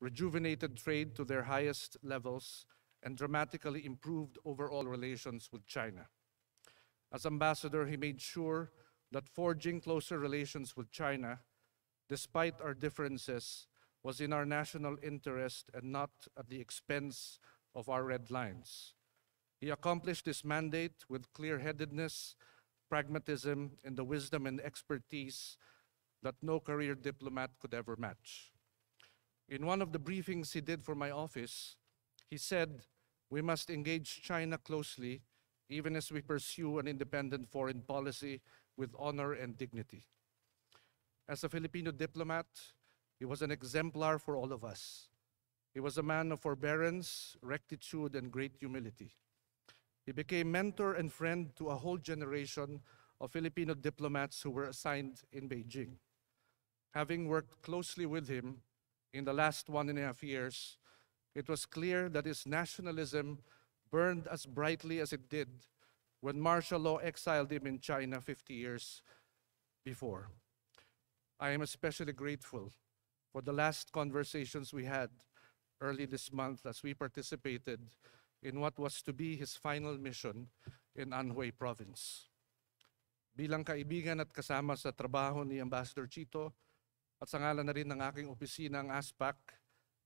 rejuvenated trade to their highest levels, and dramatically improved overall relations with China. As ambassador, he made sure that forging closer relations with China, despite our differences, was in our national interest and not at the expense of our red lines. He accomplished this mandate with clear-headedness, pragmatism, and the wisdom and expertise that no career diplomat could ever match. In one of the briefings he did for my office, he said, "We must engage China closely, even as we pursue an independent foreign policy with honor and dignity." As a Filipino diplomat, he was an exemplar for all of us. He was a man of forbearance, rectitude, and great humility. He became mentor and friend to a whole generation of Filipino diplomats who were assigned in Beijing. Having worked closely with him in the last 1.5 years, it was clear that his nationalism burned as brightly as it did when martial law exiled him in China 50 years before. I am especially grateful for the last conversations we had early this month as we participated in what was to be his final mission in Anhui Province. Bilang kaibigan at kasama sa trabaho ni Ambassador Chito at sa ngalan na rin ng aking opisina ang ASPAC,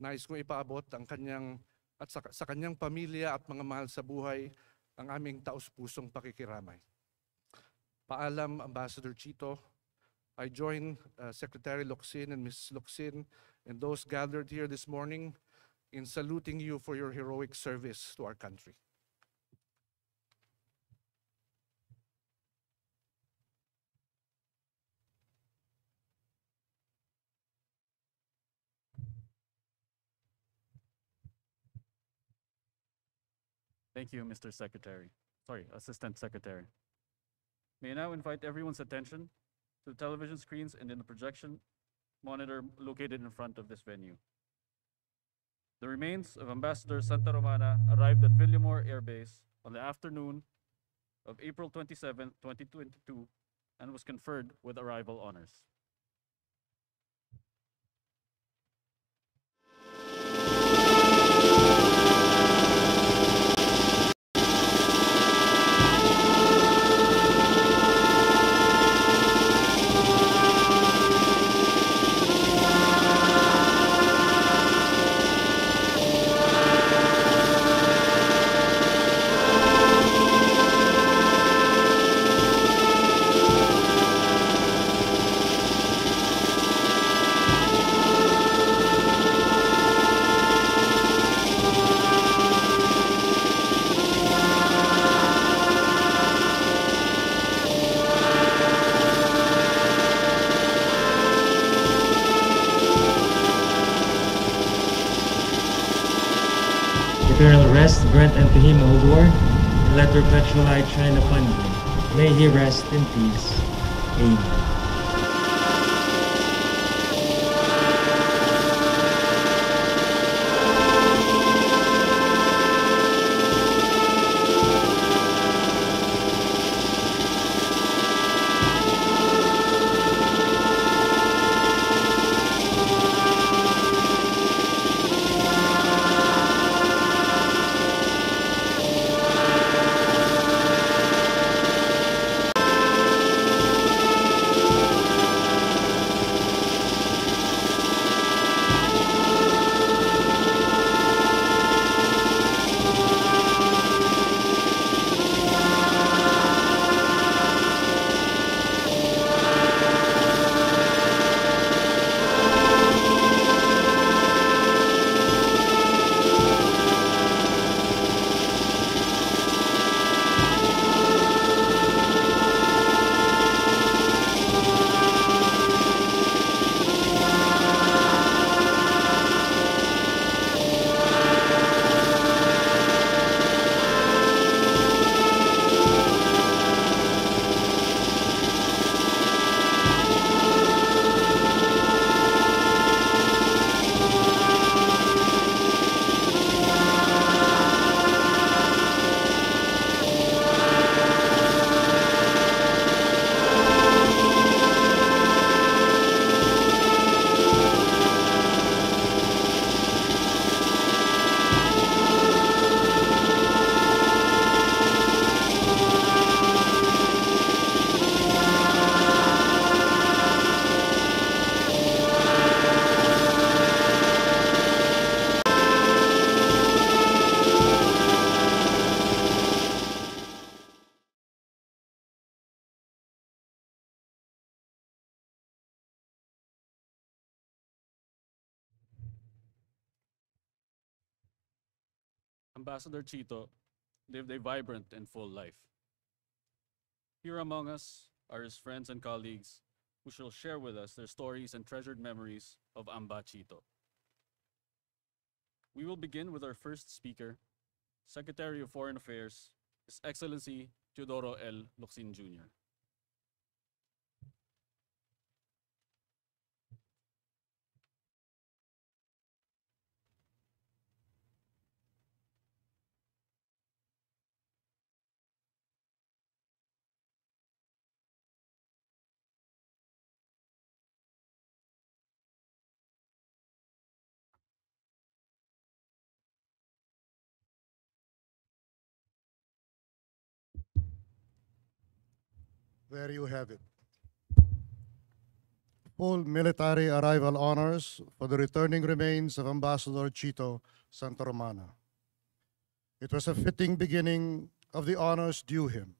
nais ko ipaabot ang kanyang at sa kanyang pamilya at mga mahal sa buhay ang aming taus-pusong pakikiramay. Paalam, Ambassador Chito. I join Secretary Locsin and Mrs. Locsin and those gathered here this morning in saluting you for your heroic service to our country. Thank you, Mr. Assistant Secretary. May I now invite everyone's attention to the television screens and in the projection monitor located in front of this venue. The remains of Ambassador Santa Romana arrived at Villamor Air Base on the afternoon of April 27, 2022, and was conferred with arrival honors. Eternal rest grant unto him, O Lord, and let perpetual light shine upon him. May he rest in peace. Amen. Ambassador Chito lived a vibrant and full life. Here among us are his friends and colleagues who shall share with us their stories and treasured memories of Amba Chito. We will begin with our first speaker, Secretary of Foreign Affairs, His Excellency Teodoro L. Locsin Jr. There you have it. Full military arrival honors for the returning remains of Ambassador Chito Santa Romana. It was a fitting beginning of the honors due him.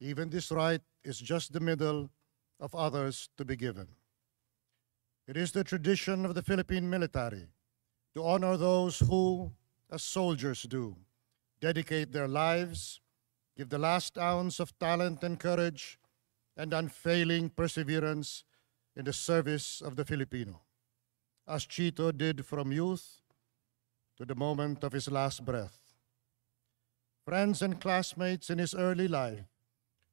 Even this right is just the middle of others to be given. It is the tradition of the Philippine military to honor those who, as soldiers do, dedicate their lives, give the last ounce of talent and courage, and unfailing perseverance in the service of the Filipino, as Chito did from youth to the moment of his last breath. Friends and classmates in his early life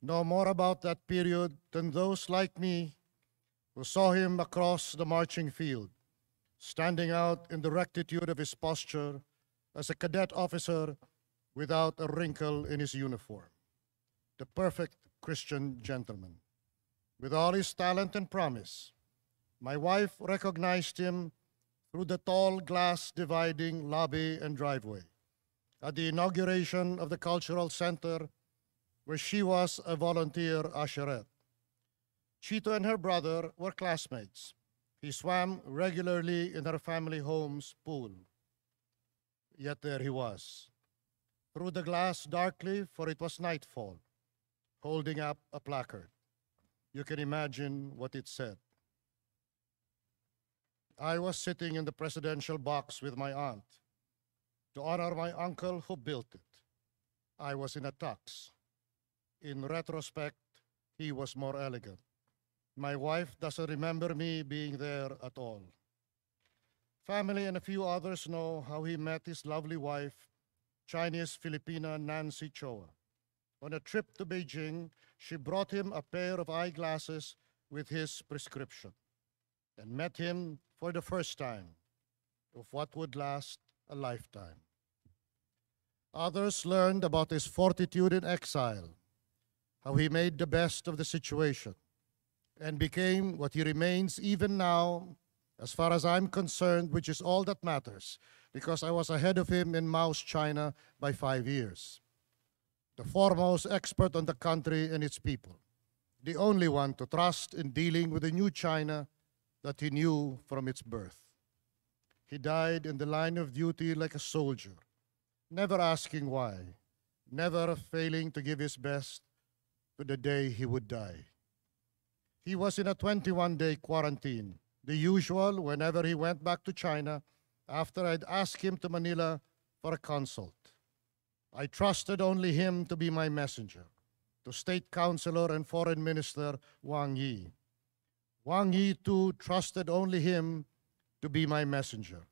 know more about that period than those like me who saw him across the marching field, standing out in the rectitude of his posture as a cadet officer without a wrinkle in his uniform, the perfect Christian gentleman. With all his talent and promise, my wife recognized him through the tall glass dividing lobby and driveway at the inauguration of the Cultural Center, where she was a volunteer usherette. Chito and her brother were classmates. He swam regularly in her family home's pool. Yet there he was, through the glass darkly, for it was nightfall, holding up a placard. You can imagine what it said. I was sitting in the presidential box with my aunt to honor my uncle who built it. I was in a tux. In retrospect, he was more elegant. My wife doesn't remember me being there at all. Family and a few others know how he met his lovely wife, Chinese Filipina Nancy Choa. On a trip to Beijing, she brought him a pair of eyeglasses with his prescription and met him for the first time of what would last a lifetime. Others learned about his fortitude in exile, how he made the best of the situation and became what he remains even now, as far as I'm concerned, which is all that matters, because I was ahead of him in Mao's China by 5 years. The foremost expert on the country and its people, the only one to trust in dealing with the new China that he knew from its birth. He died in the line of duty like a soldier, never asking why, never failing to give his best to the day he would die. He was in a 21-day quarantine, the usual whenever he went back to China after I'd asked him to Manila for a consult. I trusted only him to be my messenger, to State Councilor and Foreign Minister Wang Yi. Wang Yi, too, trusted only him to be my messenger.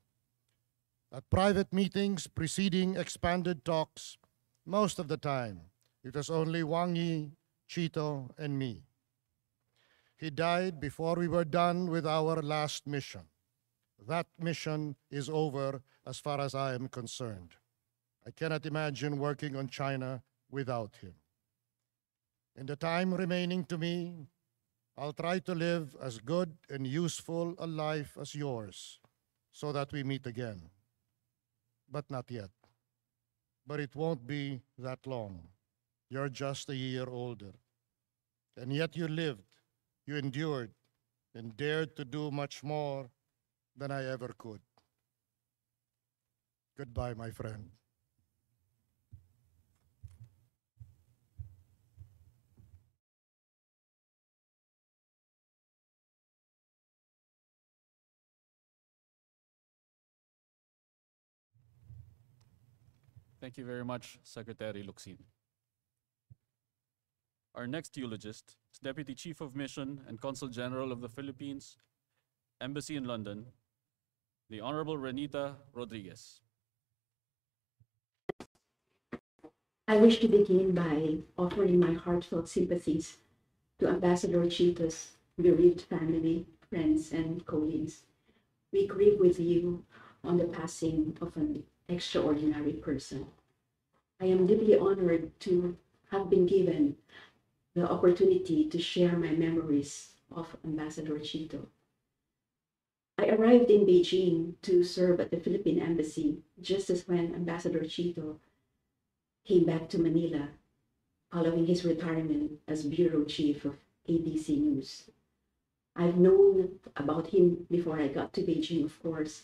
At private meetings preceding expanded talks, most of the time, it was only Wang Yi, Chito, and me. He died before we were done with our last mission. That mission is over as far as I am concerned. I cannot imagine working on China without him. In the time remaining to me, I'll try to live as good and useful a life as yours so that we meet again. But not yet. But it won't be that long. You're just a year older. And yet you lived, you endured, and dared to do much more than I ever could. Goodbye, my friend. Thank you very much, Secretary Luxin. Our next eulogist is Deputy Chief of Mission and Consul General of the Philippines Embassy in London, the Honorable Renita Rodriguez. I wish to begin by offering my heartfelt sympathies to Ambassador Chito's bereaved family, friends, and colleagues. We grieve with you on the passing of an extraordinary person. I am deeply honored to have been given the opportunity to share my memories of Ambassador Chito. I arrived in Beijing to serve at the Philippine Embassy just as when Ambassador Chito came back to Manila following his retirement as Bureau Chief of ABC News. I've known about him before I got to Beijing, of course,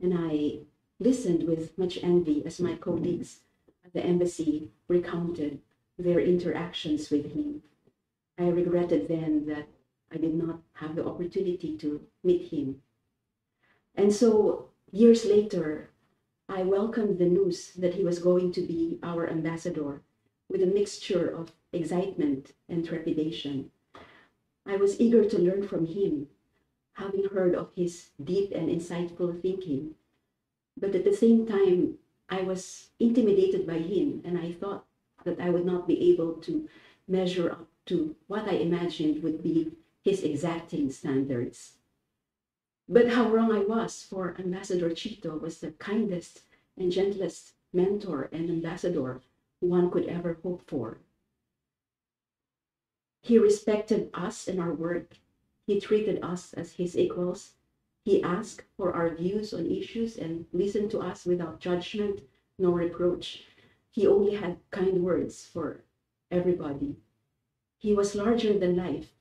and I listened with much envy as my colleagues at the embassy recounted their interactions with him. I regretted then that I did not have the opportunity to meet him. And so, years later, I welcomed the news that he was going to be our ambassador with a mixture of excitement and trepidation. I was eager to learn from him, having heard of his deep and insightful thinking. But at the same time, I was intimidated by him, and I thought that I would not be able to measure up to what I imagined would be his exacting standards. But how wrong I was, for Ambassador Chito was the kindest and gentlest mentor and ambassador one could ever hope for. He respected us and our work. He treated us as his equals. He asked for our views on issues and listened to us without judgment nor reproach. He only had kind words for everybody. He was larger than life,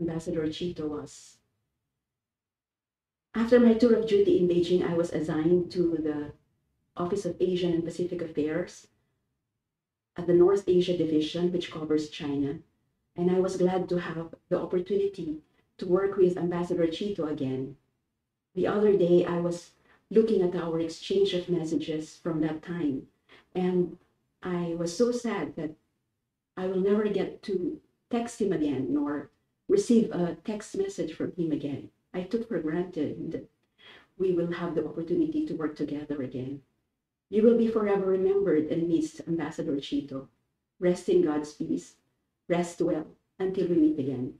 Ambassador Chito was. After my tour of duty in Beijing, I was assigned to the Office of Asian and Pacific Affairs at the North Asia Division, which covers China. And I was glad to have the opportunity to work with Ambassador Chito again. The other day, I was looking at our exchange of messages from that time, and I was so sad that I will never get to text him again nor receive a text message from him again. I took for granted that we will have the opportunity to work together again. You will be forever remembered and missed, Ambassador Chito. Rest in God's peace. Rest well until we meet again.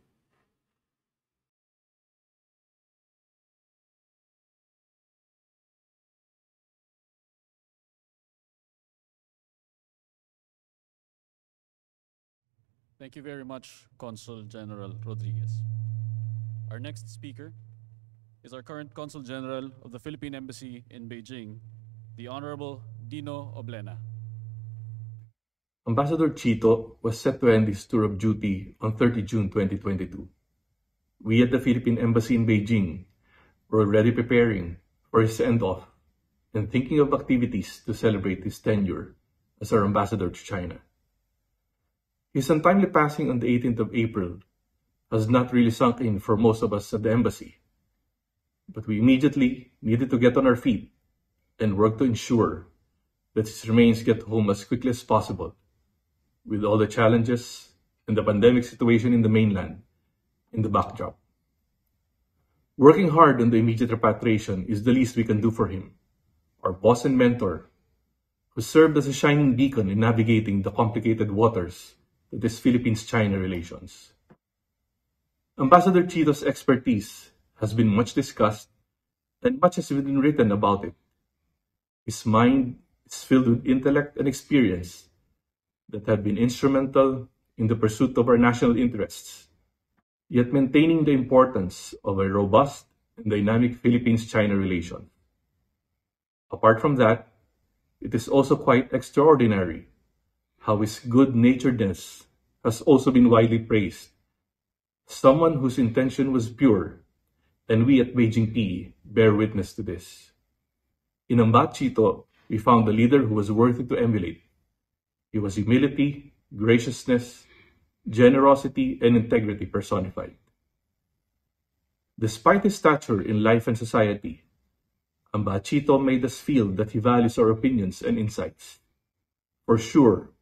Thank you very much, Consul General Rodriguez. Our next speaker is our current Consul General of the Philippine Embassy in Beijing, the Honorable Dino Oblena. Ambassador Chito was set to end his tour of duty on 30 June 2022. We at the Philippine Embassy in Beijing were already preparing for his send-off and thinking of activities to celebrate his tenure as our ambassador to China. His untimely passing on the 18th of April has not really sunk in for most of us at the embassy, but we immediately needed to get on our feet and work to ensure that his remains get home as quickly as possible, with all the challenges and the pandemic situation in the mainland in the backdrop. Working hard on the immediate repatriation is the least we can do for him, our boss and mentor, who served as a shining beacon in navigating the complicated waters that is Philippines-China relations. Ambassador Chito's expertise has been much discussed and much has been written about it. His mind is filled with intellect and experience that have been instrumental in the pursuit of our national interests, yet maintaining the importance of a robust and dynamic Philippines-China relation. Apart from that, it is also quite extraordinary how his good-naturedness has also been widely praised. Someone whose intention was pure, and we at Beijing PE bear witness to this. In Ambat Chito, we found a leader who was worthy to emulate. He was humility, graciousness, generosity, and integrity personified. Despite his stature in life and society, Ambat Chito made us feel that he values our opinions and insights. For sure,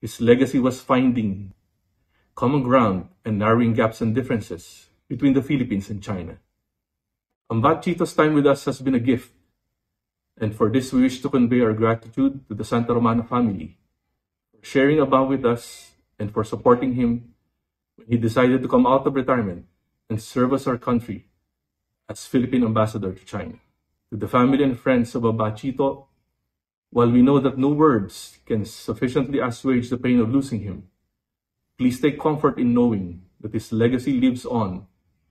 his legacy was finding common ground and narrowing gaps and differences between the Philippines and China. Ambat Chito's time with us has been a gift, and for this we wish to convey our gratitude to the Santa Romana family for sharing a bond with us and for supporting him when he decided to come out of retirement and serve as our country as Philippine ambassador to China. To the family and friends of Ambat Chito, while we know that no words can sufficiently assuage the pain of losing him, please take comfort in knowing that his legacy lives on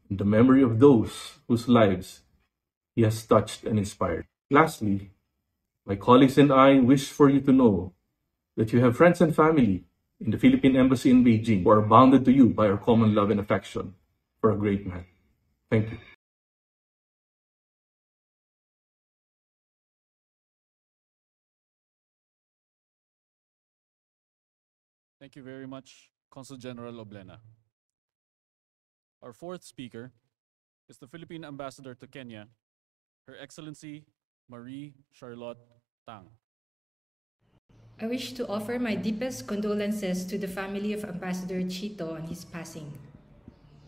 in the memory of those whose lives he has touched and inspired. Lastly, my colleagues and I wish for you to know that you have friends and family in the Philippine Embassy in Beijing who are bounded to you by our common love and affection for a great man. Thank you. Thank you very much, Consul General Oblena. Our fourth speaker is the Philippine Ambassador to Kenya, Her Excellency Marie Charlotte Tang. I wish to offer my deepest condolences to the family of Ambassador Chito on his passing.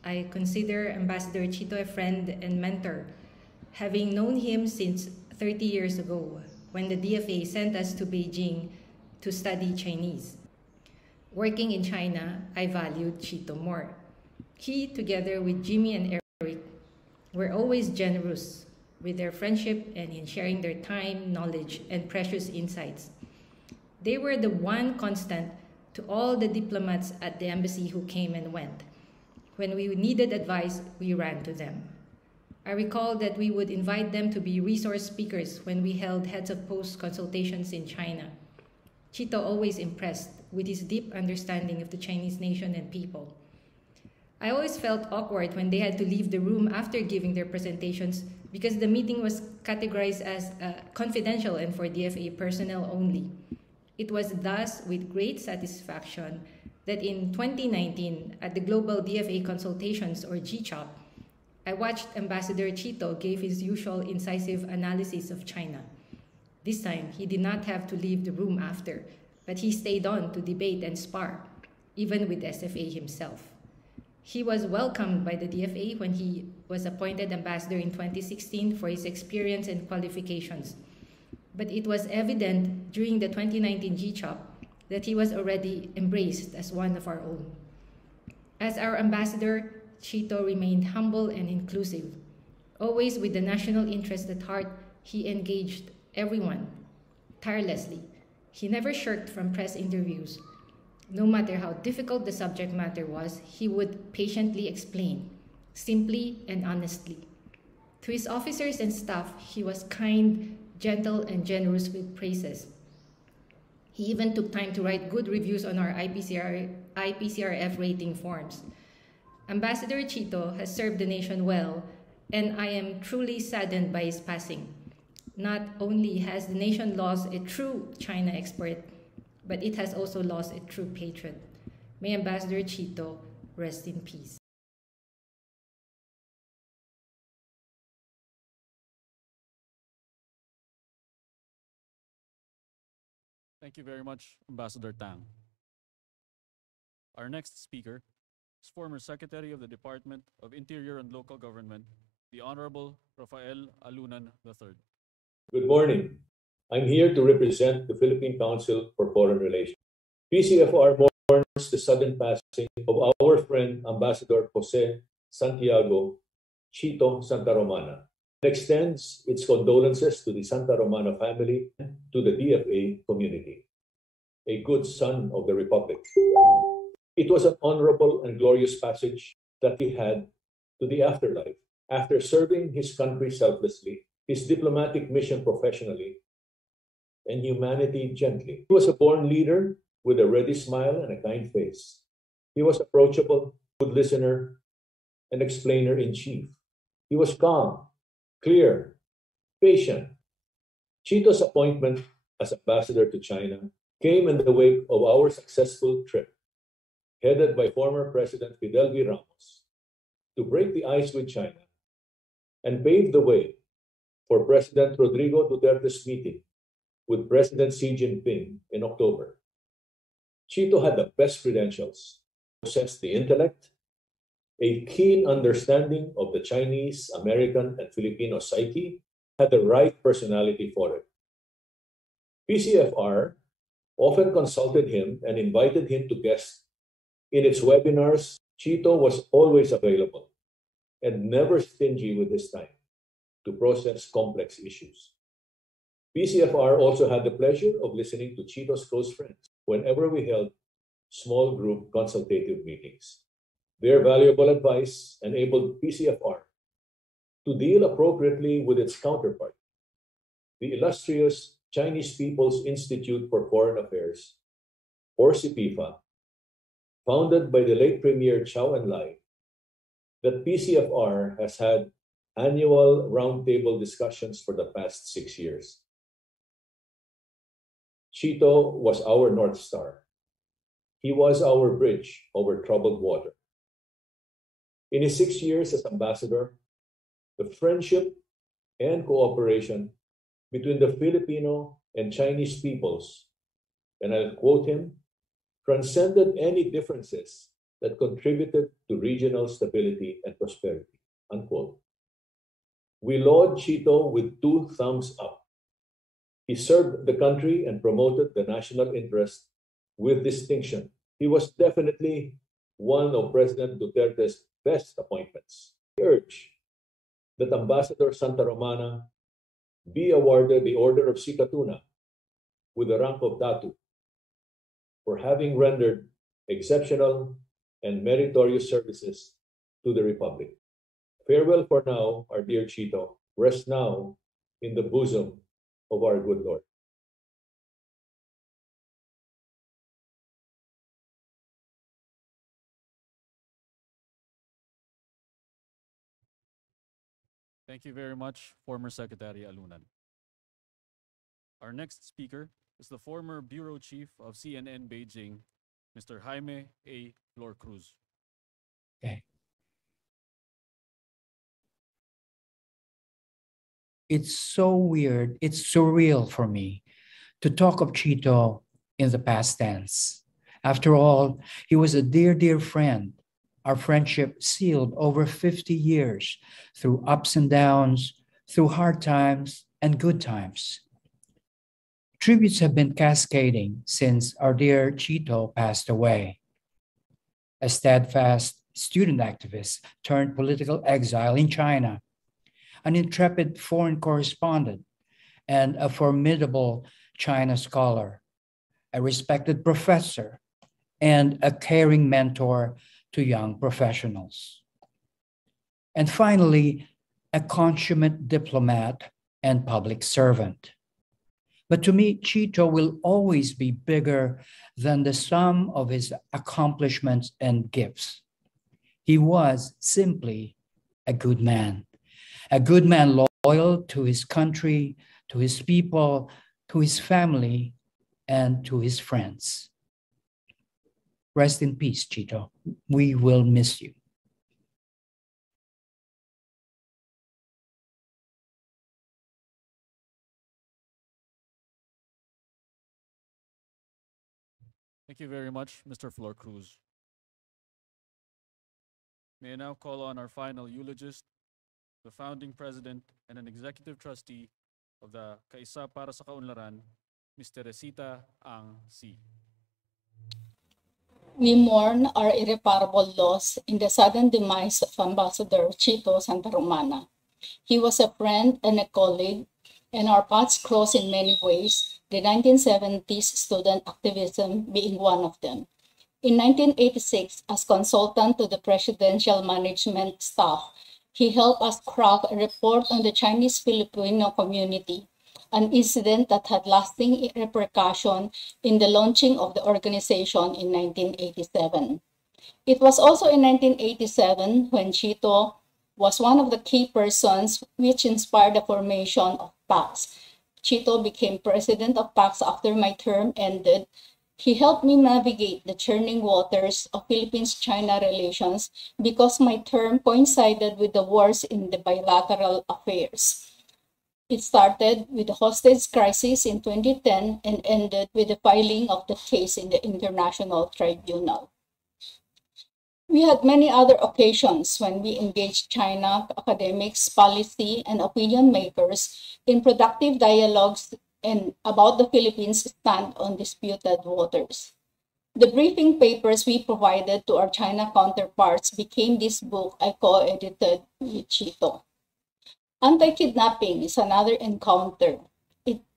I consider Ambassador Chito a friend and mentor, having known him since 30 years ago when the DFA sent us to Beijing to study Chinese. Working in China, I valued Chito more. He, together with Jimmy and Eric, were always generous with their friendship and in sharing their time, knowledge, and precious insights. They were the one constant to all the diplomats at the embassy who came and went. When we needed advice, we ran to them. I recall that we would invite them to be resource speakers when we held heads of post consultations in China. Chito always impressed with his deep understanding of the Chinese nation and people. I always felt awkward when they had to leave the room after giving their presentations because the meeting was categorized as confidential and for DFA personnel only. It was thus with great satisfaction that in 2019, at the Global DFA Consultations, or GCHOP, I watched Ambassador Chito give his usual incisive analysis of China. This time, he did not have to leave the room after, but he stayed on to debate and spar, even with SFA himself. He was welcomed by the DFA when he was appointed ambassador in 2016 for his experience and qualifications. But it was evident during the 2019 GCHOP that he was already embraced as one of our own. As our ambassador, Chito remained humble and inclusive. Always with the national interest at heart, he engaged everyone tirelessly. He never shirked from press interviews. No matter how difficult the subject matter was, he would patiently explain, simply and honestly. To his officers and staff, he was kind, gentle, and generous with praises. He even took time to write good reviews on our IPCRF rating forms. Ambassador Chito has served the nation well, and I am truly saddened by his passing. Not only has the nation lost a true China expert, but it has also lost a true patriot. May Ambassador Chito rest in peace. Thank you very much, Ambassador Tang. Our next speaker is former Secretary of the Department of Interior and Local Government, the Honorable Rafael Alunan III. Good morning. I'm here to represent the Philippine Council for Foreign Relations. PCFR mourns the sudden passing of our friend Ambassador Jose Santiago Chito Santa Romana and extends its condolences to the Santa Romana family and to the DFA community. A good son of the Republic. It was an honorable and glorious passage that he had to the afterlife. After serving his country selflessly, his diplomatic mission professionally, and humanity gently. He was a born leader with a ready smile and a kind face. He was approachable, good listener, and explainer in chief. He was calm, clear, patient. Chito's appointment as ambassador to China came in the wake of our successful trip, headed by former President Fidel V. Ramos, to break the ice with China and pave the way for President Rodrigo Duterte's meeting with President Xi Jinping in October. Chito had the best credentials, possessed the intellect, a keen understanding of the Chinese, American, and Filipino psyche, had the right personality for it. PCFR often consulted him and invited him to guest in its webinars. Chito was always available and never stingy with his time to process complex issues. PCFR also had the pleasure of listening to Chito's close friends whenever we held small group consultative meetings. Their valuable advice enabled PCFR to deal appropriately with its counterpart, the illustrious Chinese People's Institute for Foreign Affairs, or CIPIFA, founded by the late Premier Chow En-lai, that PCFR has had annual roundtable discussions for the past 6 years. Chito was our North Star. He was our bridge over troubled water. In his 6 years as ambassador, the friendship and cooperation between the Filipino and Chinese peoples, and I'll quote him, transcended any differences that contributed to regional stability and prosperity, unquote. We laud Chito with 2 thumbs up. He served the country and promoted the national interest with distinction. He was definitely one of President Duterte's best appointments. We urge that Ambassador Santa Romana be awarded the Order of Sikatuna with the rank of Datu for having rendered exceptional and meritorious services to the Republic. Farewell for now, our dear Chito. Rest now in the bosom of our good Lord. Thank you very much, former Secretary Alunan. Our next speaker is the former Bureau Chief of CNN Beijing, Mr. Jaime A. Flor Cruz. Okay. It's so weird, it's surreal for me to talk of Chito in the past tense. After all, he was a dear, dear friend. Our friendship sealed over 50 years through ups and downs, through hard times and good times. Tributes have been cascading since our dear Chito passed away. A steadfast student activist turned political exile in China, an intrepid foreign correspondent, and a formidable China scholar, a respected professor, and a caring mentor to young professionals. And finally, a consummate diplomat and public servant. But to me, Chito will always be bigger than the sum of his accomplishments and gifts. He was simply a good man loyal to his country, to his people, to his family, and to his friends. Rest in peace, Chito. We will miss you. Thank you very much, Mr. Flor Cruz. May I now call on our final eulogist, the founding president and an executive trustee of the Kaisa para sa Kaunlaran, Ms. Teresita Ang C. We mourn our irreparable loss in the sudden demise of Ambassador Chito Santa Romana. He was a friend and a colleague, and our paths crossed in many ways, the 1970s student activism being one of them. In 1986, as consultant to the presidential management staff, he helped us crack a report on the Chinese Filipino community, an incident that had lasting repercussion in the launching of the organization in 1987. It was also in 1987 when Chito was one of the key persons which inspired the formation of PAX. Chito became president of PAX after my term ended. He helped me navigate the churning waters of Philippines-China relations because my term coincided with the wars in the bilateral affairs. It started with the hostage crisis in 2010 and ended with the filing of the case in the International Tribunal. We had many other occasions when we engaged China academics, policy, and opinion makers in productive dialogues and about the Philippines' stand on disputed waters. The briefing papers we provided to our China counterparts became this book I co-edited with Chito. Anti-kidnapping is another encounter.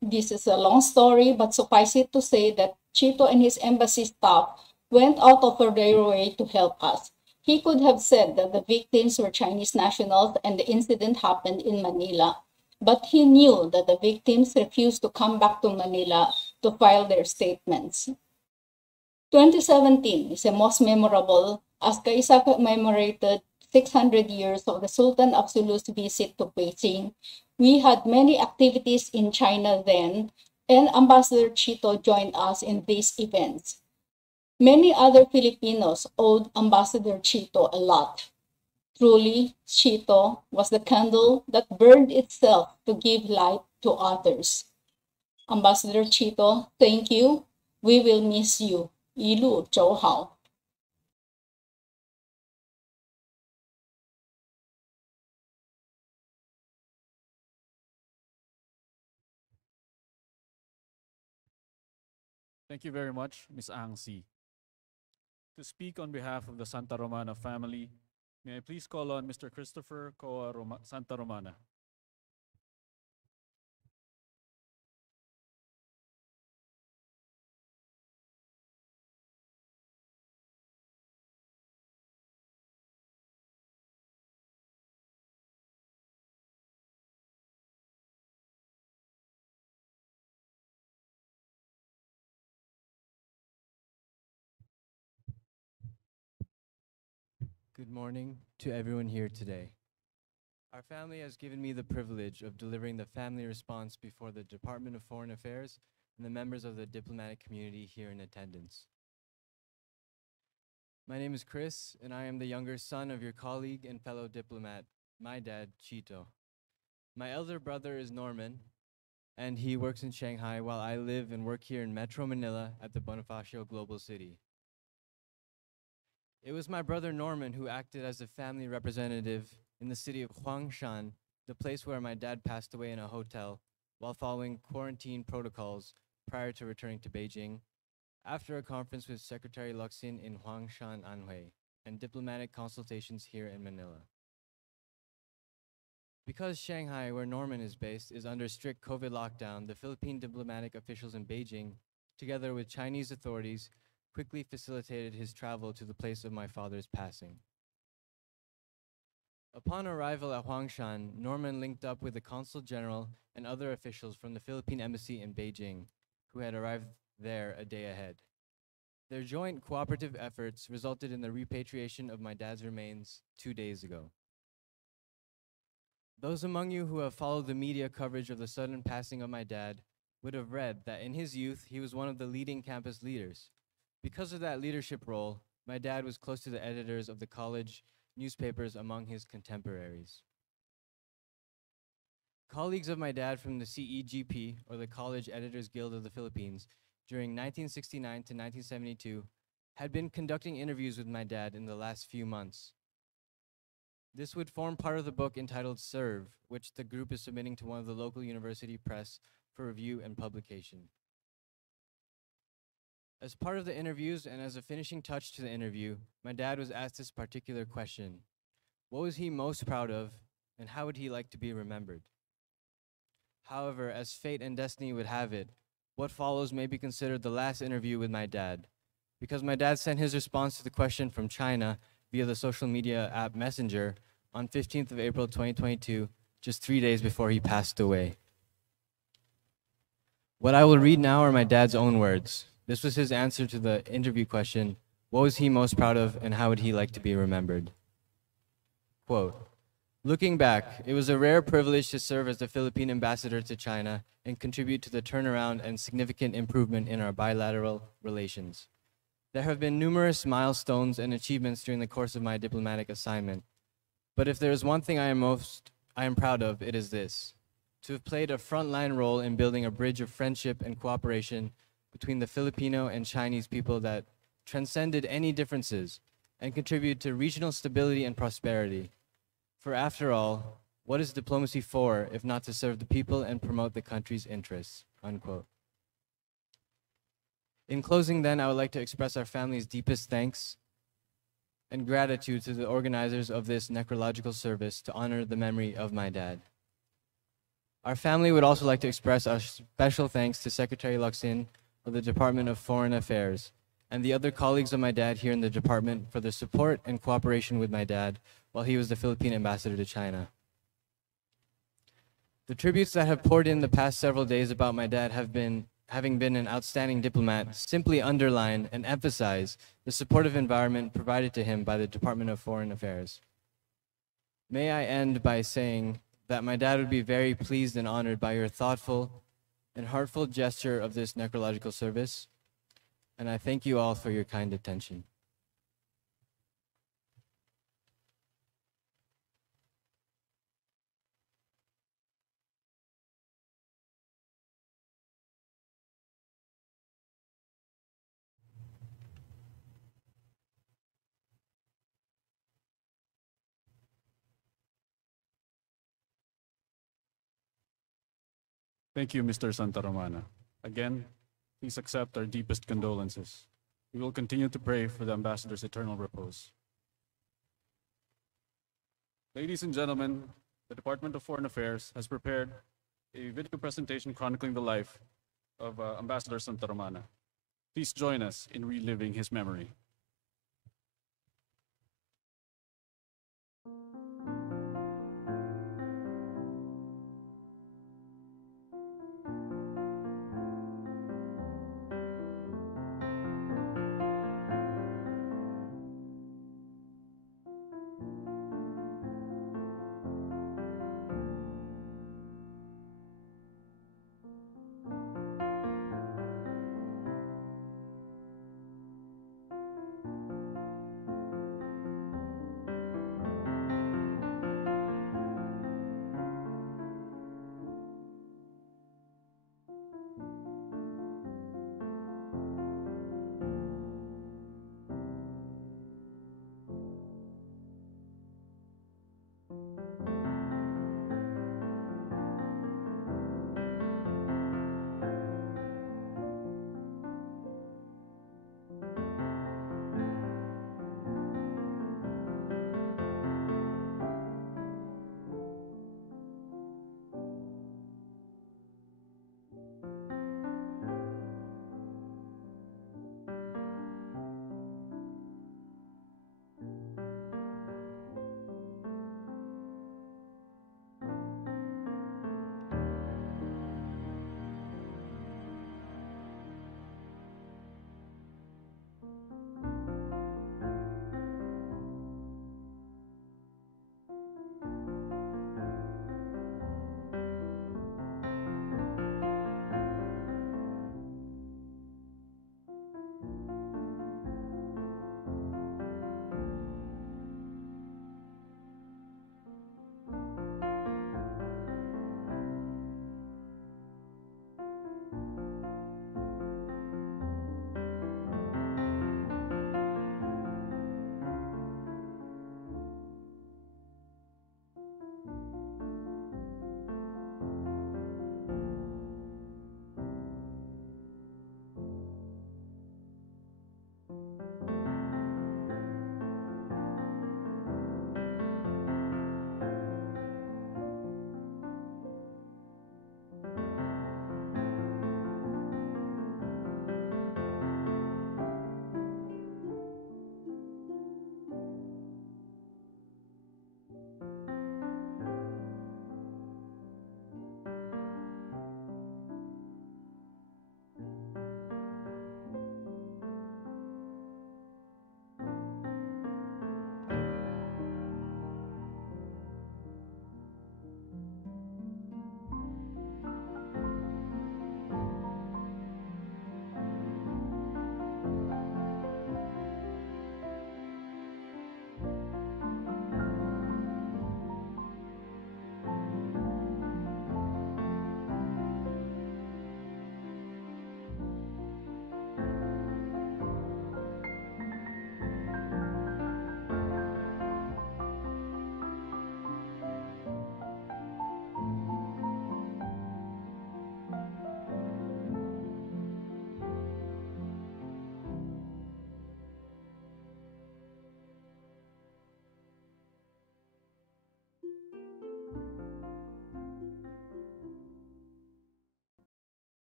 This is a long story, but suffice it to say that Chito and his embassy staff went out of their way to help us. He could have said that the victims were Chinese nationals and the incident happened in Manila, but he knew that the victims refused to come back to Manila to file their statements. 2017 is the most memorable as Kaisa commemorated 600 years of the Sultan of Sulu's visit to Beijing. We had many activities in China then, and Ambassador Chito joined us in these events. Many other Filipinos owed Ambassador Chito a lot. Truly, Chito was the candle that burned itself to give light to others. Ambassador Chito, thank you. We will miss you. 一路走好。Thank you very much, Ms. Ang Si. To speak on behalf of the Santa Romana family, may I please call on Mr. Christopher Coa Santa Romana. Good morning to everyone here today. Our family has given me the privilege of delivering the family response before the Department of Foreign Affairs and the members of the diplomatic community here in attendance. My name is Chris, and I am the younger son of your colleague and fellow diplomat, my dad, Chito. My elder brother is Norman, and he works in Shanghai while I live and work here in Metro Manila at the Bonifacio Global City. It was my brother Norman who acted as a family representative in the city of Huangshan, the place where my dad passed away in a hotel while following quarantine protocols prior to returning to Beijing, after a conference with Secretary Luxin in Huangshan, Anhui, and diplomatic consultations here in Manila. Because Shanghai, where Norman is based, is under strict COVID lockdown, the Philippine diplomatic officials in Beijing, together with Chinese authorities, quickly facilitated his travel to the place of my father's passing. Upon arrival at Huangshan, Norman linked up with the Consul General and other officials from the Philippine Embassy in Beijing, who had arrived there a day ahead. Their joint cooperative efforts resulted in the repatriation of my dad's remains 2 days ago. Those among you who have followed the media coverage of the sudden passing of my dad would have read that in his youth, he was one of the leading campus leaders. Because of that leadership role, my dad was close to the editors of the college newspapers among his contemporaries. Colleagues of my dad from the CEGP, or the College Editors Guild of the Philippines, during 1969 to 1972, had been conducting interviews with my dad in the last few months. This would form part of the book entitled Serve, which the group is submitting to one of the local university press for review and publication. As part of the interviews and as a finishing touch to the interview, my dad was asked this particular question. What was he most proud of, and how would he like to be remembered? However, as fate and destiny would have it, what follows may be considered the last interview with my dad, because my dad sent his response to the question from China via the social media app Messenger on 15th of April 2022, just 3 days before he passed away. What I will read now are my dad's own words. This was his answer to the interview question, what was he most proud of and how would he like to be remembered? Quote, looking back, it was a rare privilege to serve as the Philippine ambassador to China and contribute to the turnaround and significant improvement in our bilateral relations. There have been numerous milestones and achievements during the course of my diplomatic assignment, but if there is one thing I am proud of, it is this. to have played a frontline role in building a bridge of friendship and cooperation between the Filipino and Chinese people that transcended any differences and contributed to regional stability and prosperity. For after all, what is diplomacy for if not to serve the people and promote the country's interests?" Unquote. In closing then, I would like to express our family's deepest thanks and gratitude to the organizers of this necrological service to honor the memory of my dad. Our family would also like to express our special thanks to Secretary Locsin of the Department of Foreign Affairs and the other colleagues of my dad here in the department for their support and cooperation with my dad while he was the Philippine ambassador to China. The tributes that have poured in the past several days about my dad having been an outstanding diplomat simply underline and emphasize the supportive environment provided to him by the Department of Foreign Affairs. May I end by saying that my dad would be very pleased and honored by your thoughtful and heartfelt gesture of this necrological service, and I thank you all for your kind attention. Thank you, Mr. Santa Romana. Again, please accept our deepest condolences. We will continue to pray for the ambassador's eternal repose. Ladies and gentlemen, the Department of Foreign Affairs has prepared a video presentation chronicling the life of Ambassador Santa Romana. Please join us in reliving his memory.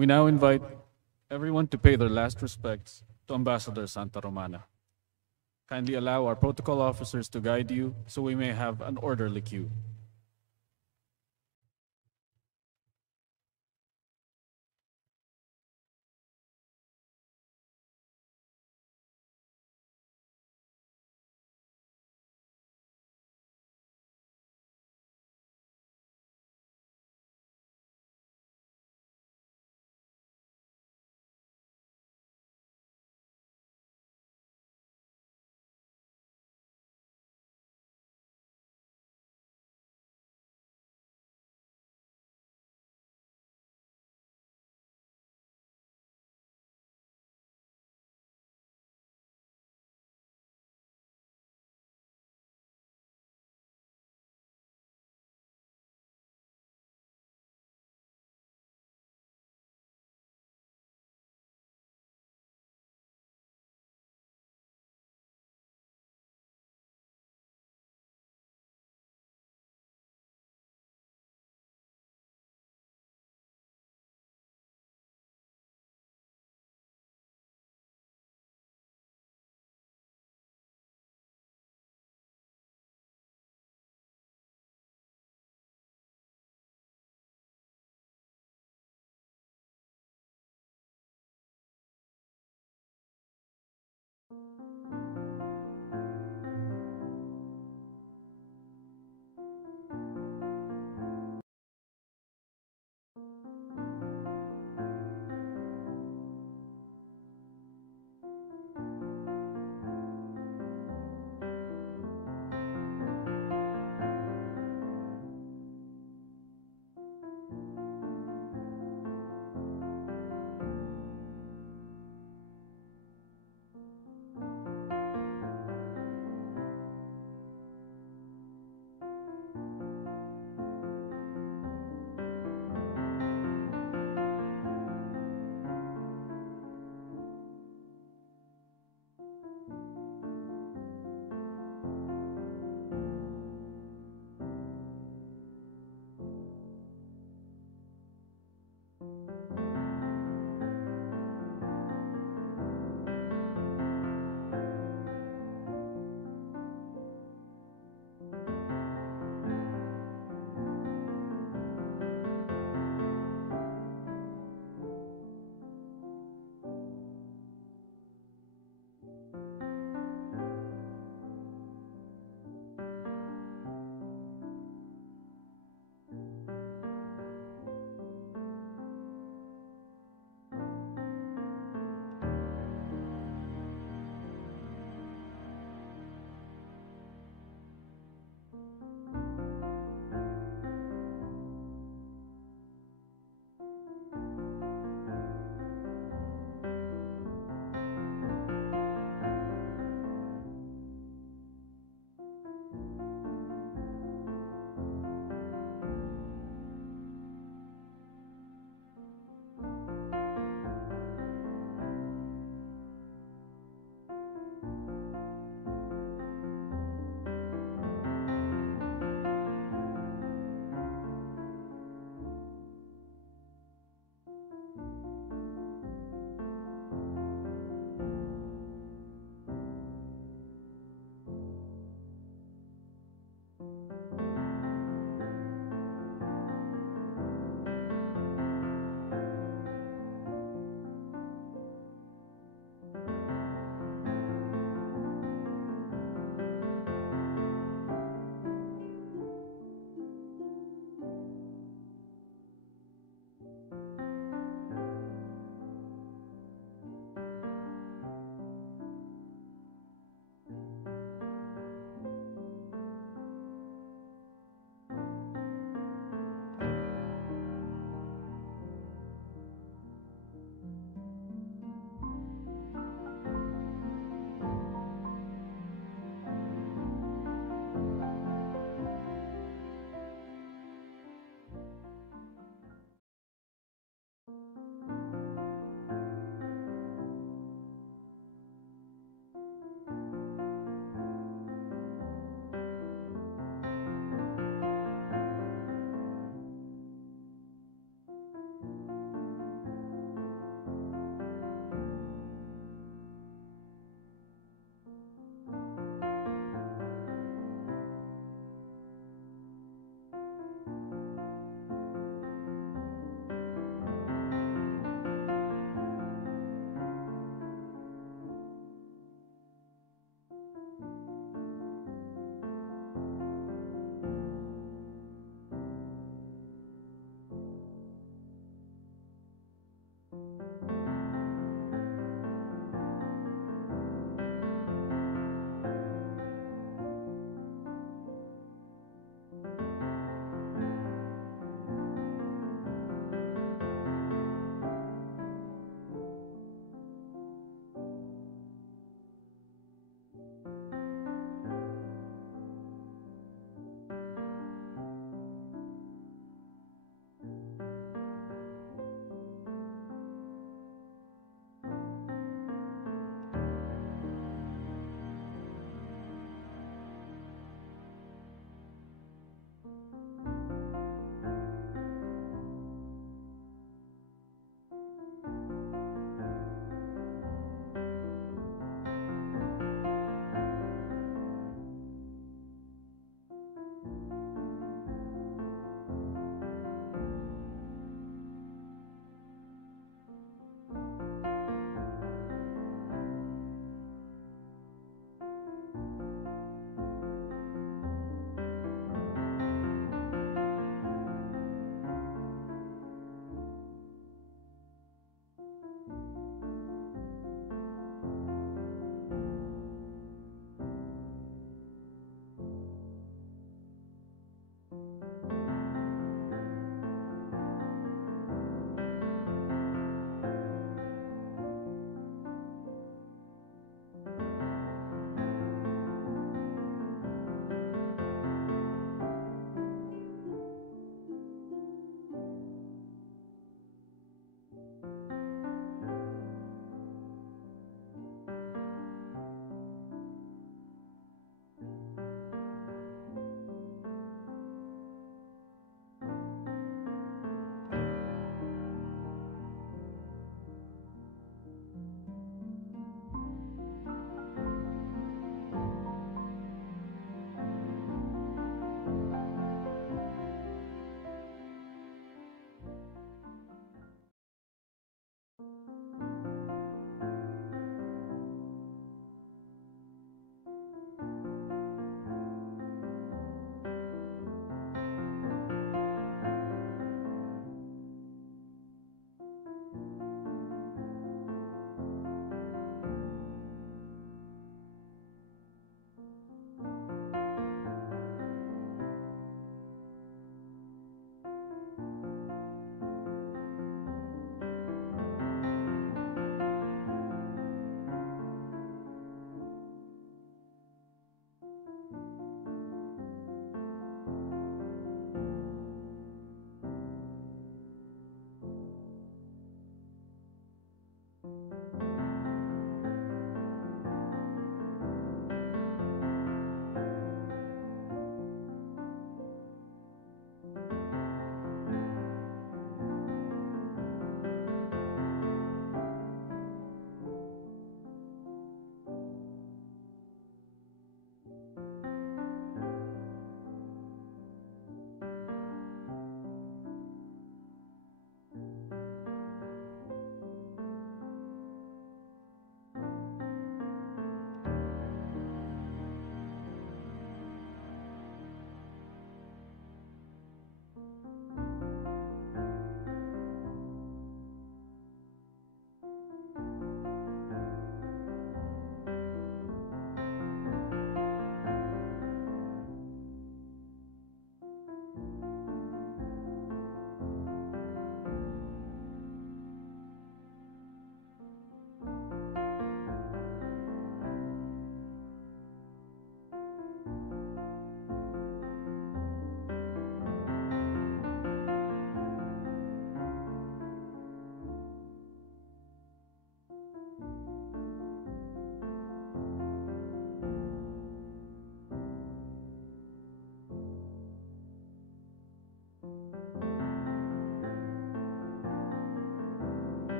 We now invite everyone to pay their last respects to Ambassador Santa Romana. Kindly allow our protocol officers to guide you so we may have an orderly queue.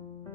Thank you.